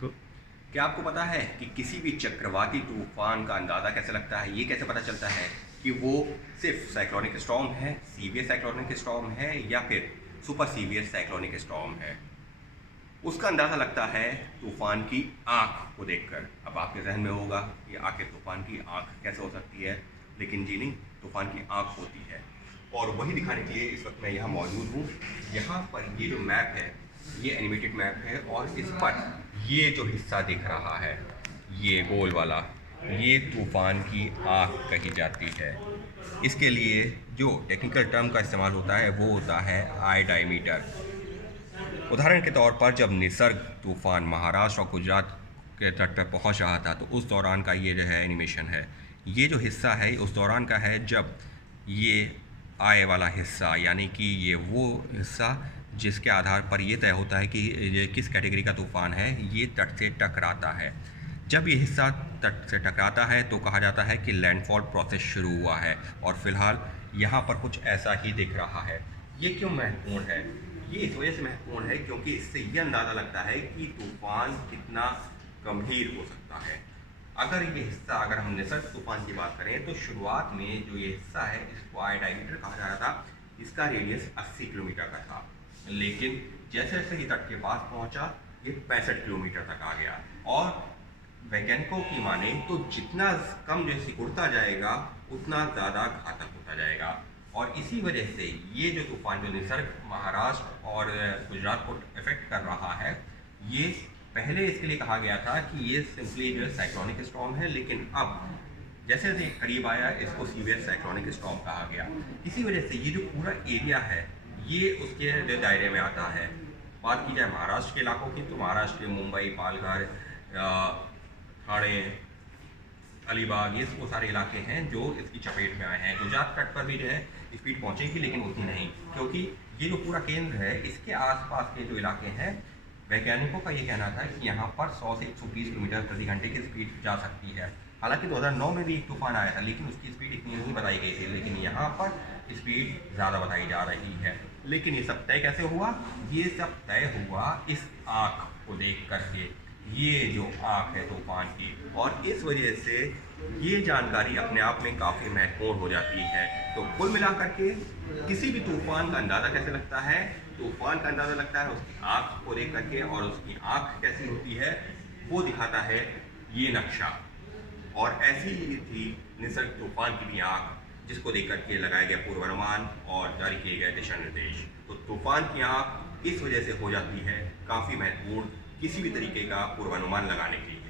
इसको। क्या आपको पता है कि किसी भी चक्रवाती तूफान का अंदाज़ा कैसे लगता है? ये कैसे पता चलता है कि वो सिर्फ साइक्लोनिक स्टॉर्म है, सीवियर साइक्लोनिक स्टॉर्म है या फिर सुपर सीवियर साइक्लोनिक स्टॉर्म है? उसका अंदाज़ा लगता है तूफान की आँख को देखकर। अब आपके जहन में होगा कि आखिर तूफान की आँख कैसे हो सकती है, लेकिन जी नहीं, तूफान की आँख होती है। और वही दिखाने के लिए इस वक्त मैं यहाँ मौजूद हूँ। यहाँ पर ये जो मैप है, ये एनिमेटेड मैप है और इस पर ये जो हिस्सा दिख रहा है, ये गोल वाला, ये तूफान की आँख कही जाती है। इसके लिए जो टेक्निकल टर्म का इस्तेमाल होता है वो होता है आई डायमीटर। उदाहरण के तौर पर जब निसर्ग तूफान महाराष्ट्र और गुजरात के तट पर पहुंच रहा था, तो उस दौरान का ये जो है एनिमेशन है। ये जो हिस्सा है उस दौरान का है जब ये आय वाला हिस्सा, यानी कि ये वो हिस्सा जिसके आधार पर ये तय होता है कि ये किस कैटेगरी का तूफान है, ये तट से टकराता है। जब ये हिस्सा तट से टकराता है तो कहा जाता है कि लैंडफॉल प्रोसेस शुरू हुआ है, और फिलहाल यहाँ पर कुछ ऐसा ही दिख रहा है। ये क्यों महत्वपूर्ण है? ये इस वजह से महत्वपूर्ण है क्योंकि इससे ये अंदाज़ा लगता है कि तूफान कितना गंभीर हो सकता है। अगर हम निसर्ग तूफान की बात करें तो शुरुआत में जो ये हिस्सा है इसको आई डायमीटर कहा जा रहा था। इसका रेडियस 80 किलोमीटर का था, लेकिन जैसे जैसे ये तट के पास पहुंचा ये 65 किलोमीटर तक आ गया। और वैज्ञानिकों की माने तो जितना कम जैसे उड़ता जाएगा उतना ज़्यादा घातक होता जाएगा। और इसी वजह से ये जो तूफान जो निसर्ग महाराष्ट्र और गुजरात को इफेक्ट कर रहा है, ये पहले इसके लिए कहा गया था कि ये सिंपली जो है साइक्लोनिक स्टॉर्म है, लेकिन अब जैसे जैसे करीब आया इसको सीवियर साइक्लोनिक स्टॉर्म कहा गया। इसी वजह से ये जो पूरा एरिया है ये उसके दायरे में आता है। बात की जाए महाराष्ट्र के इलाकों की तो महाराष्ट्र के मुंबई, पालघर, ठाणे, अलीबाग, ये वो सारे इलाके हैं जो इसकी चपेट में आए हैं। गुजरात तट पर भी जो है स्पीड पहुंचेगी, लेकिन उतनी नहीं, क्योंकि ये जो पूरा केंद्र है इसके आसपास के जो इलाके हैं, वैज्ञानिकों का ये कहना था कि यहाँ पर 100 से 130 किलोमीटर प्रति घंटे की स्पीड जा सकती है। हालांकि 2009 में भी एक तूफान आया था, लेकिन उसकी स्पीड इतनी नहीं बताई गई थी, लेकिन यहाँ पर स्पीड ज़्यादा बताई जा रही है। लेकिन ये सब तय कैसे हुआ? ये सब तय हुआ इस आँख को देख करके। ये जो आँख है तूफान की, और इस वजह से ये जानकारी अपने आप में काफ़ी महत्वपूर्ण हो जाती है। तो कुल मिलाकर के किसी भी तूफान का अंदाज़ा कैसे लगता है? तूफान का अंदाज़ा लगता है उसकी आँख को देख करके, और उसकी आँख कैसी होती है वो दिखाता है ये नक्शा। और ऐसी ही थी निसर्ग तूफान की भी आँख, जिसको देख करके लगाया गया पूर्वानुमान और जारी किए गए दिशा निर्देश। तो तूफान की आँख इस वजह से हो जाती है काफ़ी महत्वपूर्ण किसी भी तरीके का पूर्वानुमान लगाने के लिए।